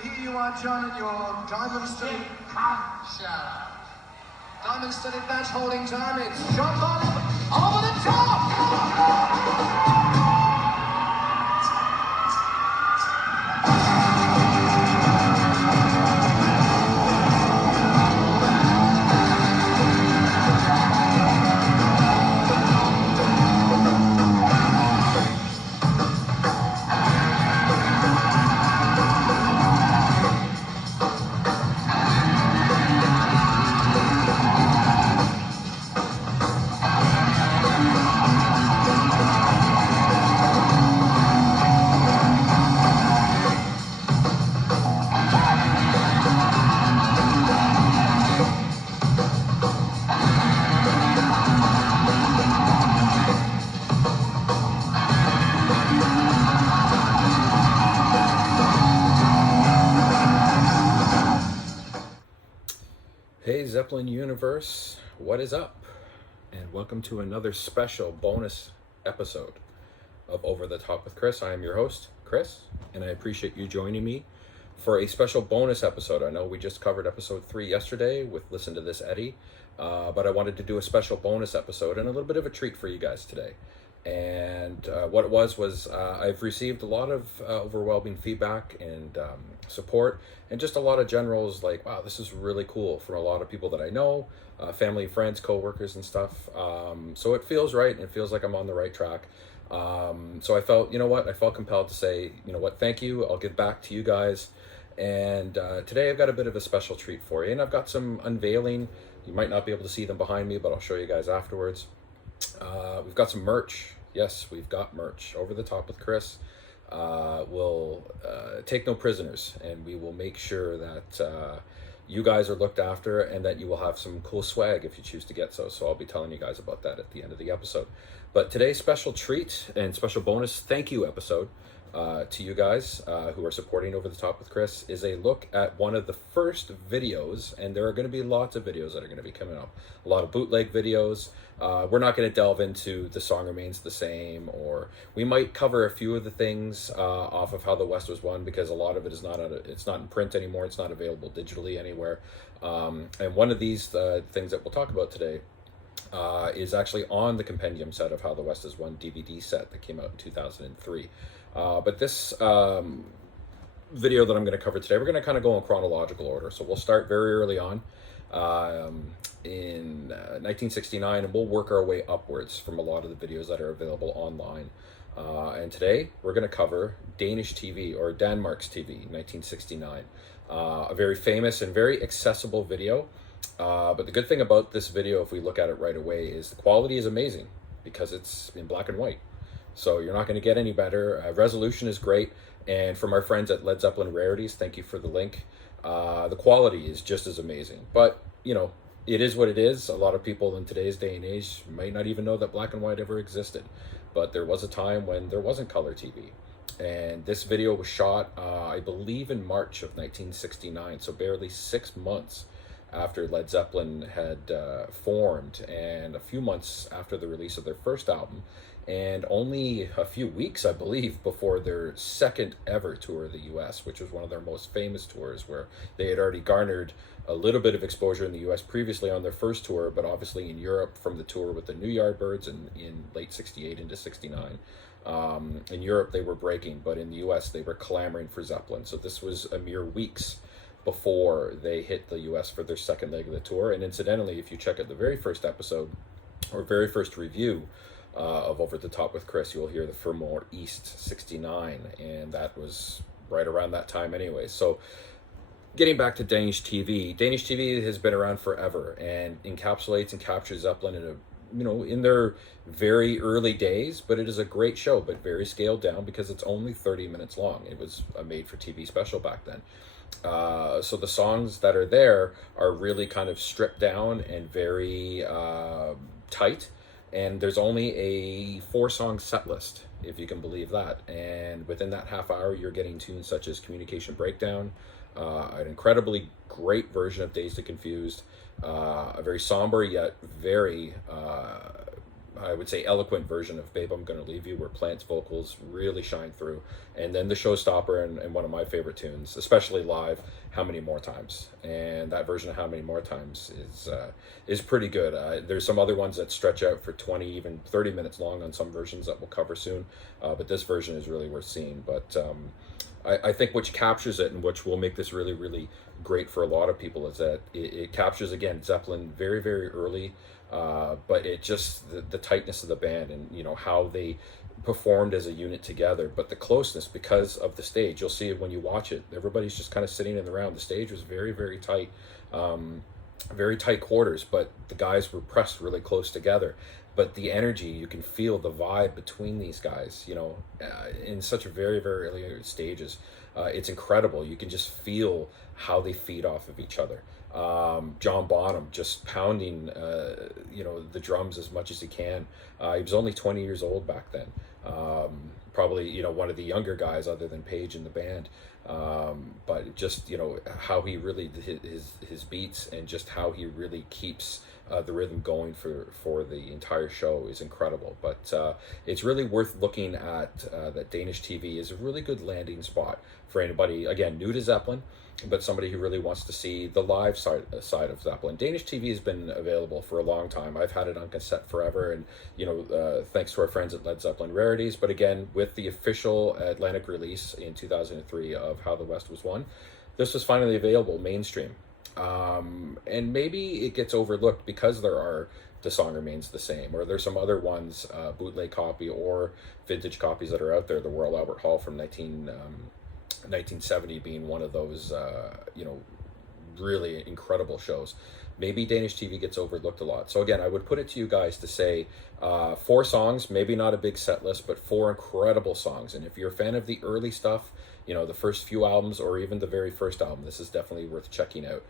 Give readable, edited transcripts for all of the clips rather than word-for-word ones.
here you are, John, in your diamond-studded diamond-studded badge holding time. It's John Love over the top! Hey Zeppelin Universe, what is up? And welcome to another special bonus episode of Over the Top with Chris. I am your host, Chris, and I appreciate you joining me for a special bonus episode. I know we just covered episode 3 yesterday with Listen to This, Eddie, but I wanted to do a special bonus episode and a little bit of a treat for you guys today. And what it was I've received a lot of overwhelming feedback and support, and just a lot of generals like, wow, this is really cool, from a lot of people that I know, family, friends, co-workers and stuff. So it feels right, and it feels like I'm on the right track. So I felt, I felt compelled to say, thank you. I'll give back to you guys. And today I've got a bit of a special treat for you, and I've got some unveiling. You might not be able to see them behind me, but I'll show you guys afterwards. We've got some merch. Yes, we've got merch. Over the Top with Chris will take no prisoners, and we will make sure that you guys are looked after and that you will have some cool swag if you choose to get so. So I'll be telling you guys about that at the end of the episode. But today's special treat and special bonus thank you episode to you guys who are supporting Over the Top with Chris is a look at one of the first videos, and there are going to be lots of videos that are going to be coming up. A lot of bootleg videos. We're not going to delve into The Song Remains the Same, or we might cover a few of the things off of How the West Was Won, because a lot of it is not it's not in print anymore. It's not available digitally anywhere. And one of these things that we'll talk about today is actually on the compendium set of How the West Has Won DVD set that came out in 2003. But this video that I'm going to cover today, we're going to kind of go in chronological order. So we'll start very early on in 1969, and we'll work our way upwards from a lot of the videos that are available online. And today we're going to cover Danish TV, or Danmarks TV, 1969. A very famous and very accessible video. But the good thing about this video, if we look at it right away, is the quality is amazing because it's in black and white. So you're not going to get any better. Resolution is great. And from our friends at Led Zeppelin Rarities, thank you for the link. The quality is just as amazing. But, it is what it is. A lot of people in today's day and age might not even know that black and white ever existed. But there was a time when there wasn't color TV. And this video was shot, I believe, in March of 1969. So barely 6 months after Led Zeppelin had formed, and a few months after the release of their first album, and only a few weeks, I believe, before their second ever tour of the US, which was one of their most famous tours, where they had already garnered a little bit of exposure in the US previously on their first tour, but obviously in Europe from the tour with the New Yardbirds in late 68 into 69. In Europe they were breaking, but in the US they were clamoring for Zeppelin. So this was a mere weeks before they hit the US for their second leg of the tour. And incidentally, if you check out the very first episode, or very first review of Over the Top with Chris, you'll hear the Furmore East 69, and that was right around that time anyway. So getting back to Danish TV, Danish TV has been around forever and encapsulates and captures Zeppelin in their very early days, but it is a great show, but very scaled down because it's only 30 minutes long. It was a made-for-TV special back then. So the songs that are there are really kind of stripped down and very tight, and there's only a 4-song set list, if you can believe that. And within that half hour, you're getting tunes such as Communication Breakdown, an incredibly great version of Dazed and Confused, a very somber yet very I would say, eloquent version of Babe, I'm Gonna Leave You, where Plant's vocals really shine through. And then the showstopper and one of my favorite tunes, especially live, How Many More Times. And that version of How Many More Times is pretty good. There's some other ones that stretch out for 20, even 30 minutes long on some versions that we'll cover soon. But this version is really worth seeing. But I think which captures it, and which will make this really, really great for a lot of people, is that it captures, again, Zeppelin very, very early, but it just, the tightness of the band, and you know how they performed as a unit together, but the closeness because of the stage. You'll see it when you watch it. Everybody's just kind of sitting in the round. The stage was very, very tight, very tight quarters, but the guys were pressed really close together. But the energy, you can feel the vibe between these guys, you know, in such a very, very early stages. It's incredible. You can just feel how they feed off of each other. John Bonham just pounding, you know, the drums as much as he can. He was only 20 years old back then. Probably, you know, one of the younger guys other than Page in the band. But just, you know, how he really, his beats, and just how he really keeps the rhythm going for the entire show is incredible. But it's really worth looking at. That Danish TV is a really good landing spot for anybody, again, new to Zeppelin, but somebody who really wants to see the live side of Zeppelin. Danish TV has been available for a long time. I've had it on cassette forever, and you know, thanks to our friends at Led Zeppelin Rarities. But again, with the official Atlantic release in 2003 of How the West Was Won, this was finally available mainstream. And maybe it gets overlooked because the song remains the same, or there's some other ones, bootleg copy or vintage copies that are out there. The Royal Albert Hall from 1970 being one of those, you know, really incredible shows. Maybe Danish TV gets overlooked a lot. So again, I would put it to you guys to say 4 songs, maybe not a big set list, but 4 incredible songs. And if you're a fan of the early stuff, you know, the first few albums, or even the very first album, this is definitely worth checking out.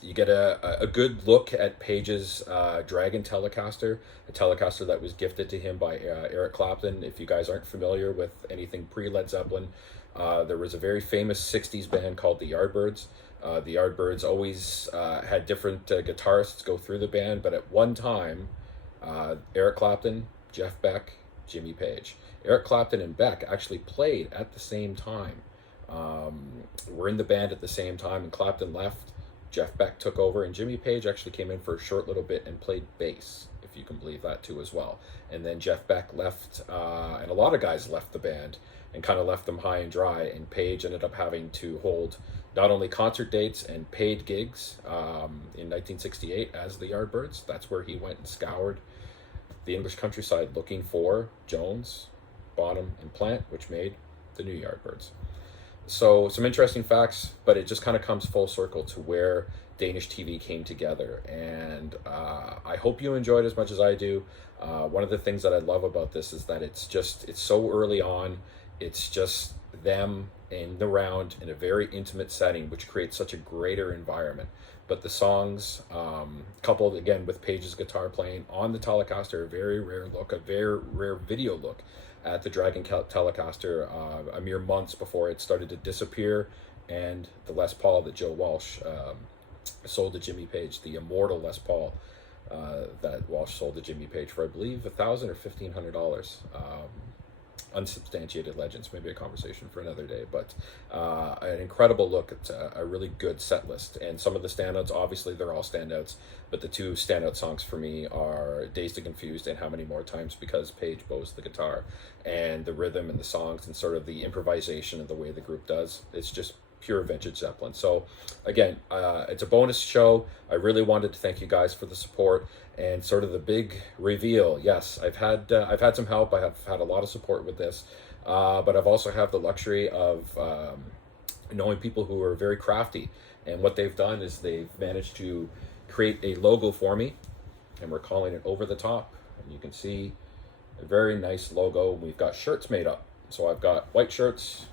You get a good look at Page's Dragon Telecaster, a Telecaster that was gifted to him by Eric Clapton. If you guys aren't familiar with anything pre-Led Zeppelin, there was a very famous 60s band called the Yardbirds. The Yardbirds always had different guitarists go through the band, but at one time, Eric Clapton, Jeff Beck, Jimmy Page. Eric Clapton and Beck actually played at the same time. Were in the band at the same time, and Clapton left, Jeff Beck took over, and Jimmy Page actually came in for a short little bit and played bass, if you can believe that too as well. And then Jeff Beck left, and a lot of guys left the band and kind of left them high and dry, and Page ended up having to hold not only concert dates and paid gigs in 1968 as the Yardbirds. That's where he went and scoured the English countryside looking for Jones, Bonham, and Plant, which made the new Yardbirds. So some interesting facts, but it just kind of comes full circle to where Danish TV came together. And I hope you enjoyed as much as I do. One of the things that I love about this is that it's so early on. It's just them in the round in a very intimate setting, which creates such a greater environment. But the songs, coupled again with Page's guitar playing on the Telecaster, a very rare look, a very rare video look at the Dragon Telecaster a mere months before it started to disappear, and the Les Paul that Joe Walsh sold to Jimmy Page, the immortal Les Paul that Walsh sold to Jimmy Page for, I believe, $1,000 or $1,500. Unsubstantiated legends, maybe a conversation for another day, but an incredible look at a really good set list. And some of the standouts, obviously they're all standouts, but the 2 standout songs for me are Dazed and Confused and How Many More Times, because Page bows the guitar, and the rhythm and the songs and sort of the improvisation and the way the group does, it's just pure vintage Zeppelin. So again, it's a bonus show. I really wanted to thank you guys for the support and sort of the big reveal. Yes, I've had some help. I have had a lot of support with this, but I've also had the luxury of knowing people who are very crafty, and what they've done is they've managed to create a logo for me, and we're calling it Over the Top, and you can see a very nice logo. We've got shirts made up, so I've got white shirts,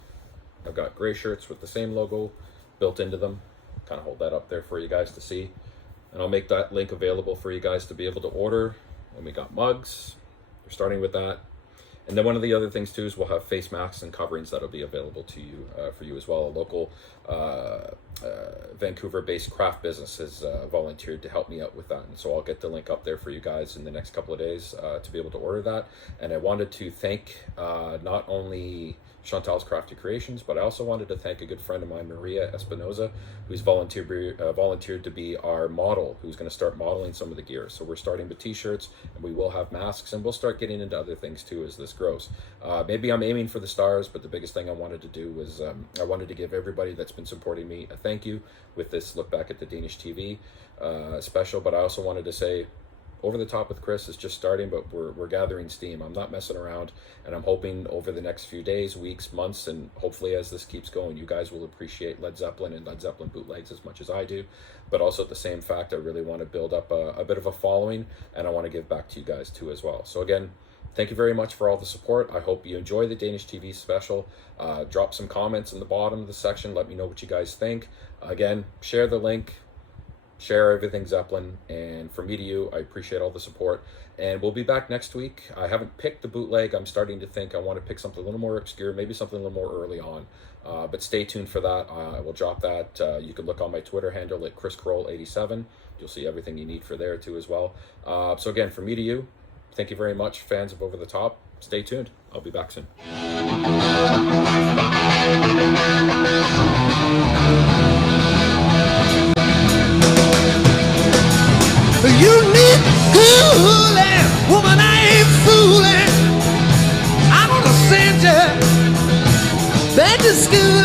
I've got gray shirts with the same logo built into them. Kind of hold that up there for you guys to see. And I'll make that link available for you guys to be able to order. And we got mugs. We're starting with that. And then one of the other things too is we'll have face masks and coverings that'll be available to you for you as well. A local Vancouver-based craft business has volunteered to help me out with that, and so I'll get the link up there for you guys in the next couple of days to be able to order that. And I wanted to thank not only Chantal's Crafty Creations, but I also wanted to thank a good friend of mine, Maria Espinoza, who's volunteered to be our model, who's going to start modeling some of the gear. So we're starting with t-shirts, and we will have masks, and we'll start getting into other things too as this grows. Maybe I'm aiming for the stars, but the biggest thing I wanted to do was I wanted to give everybody that's been supporting me a thank you with this look back at the Danish TV special. But I also wanted to say, Over the Top with Chris is just starting, but we're gathering steam. I'm not messing around, and I'm hoping over the next few days, weeks, months, and hopefully as this keeps going, you guys will appreciate Led Zeppelin and Led Zeppelin bootlegs as much as I do. But also at the same fact, I really want to build up a bit of a following, and I want to give back to you guys too as well. So again, thank you very much for all the support. I hope you enjoy the Danish TV special. Drop some comments in the bottom of the section. Let me know what you guys think. Again, share the link. Share everything Zeppelin, and from me to you, I appreciate all the support, and we'll be back next week. I haven't picked the bootleg. I'm starting to think I want to pick something a little more obscure, maybe something a little more early on, but stay tuned for that. I will drop that. You can look on my Twitter handle at chriscroll87. You'll see everything you need for there too as well. So again, from me to you, thank you very much, fans of Over the Top. Stay tuned. I'll be back soon. You need cooling, woman, I ain't fooling. I'm gonna send you back to school,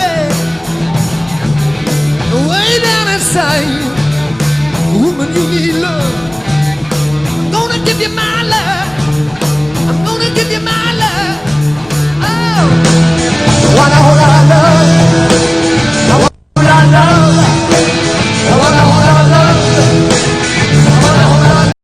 way down inside. Woman, you need love. I'm gonna give you my love. I'm gonna give you my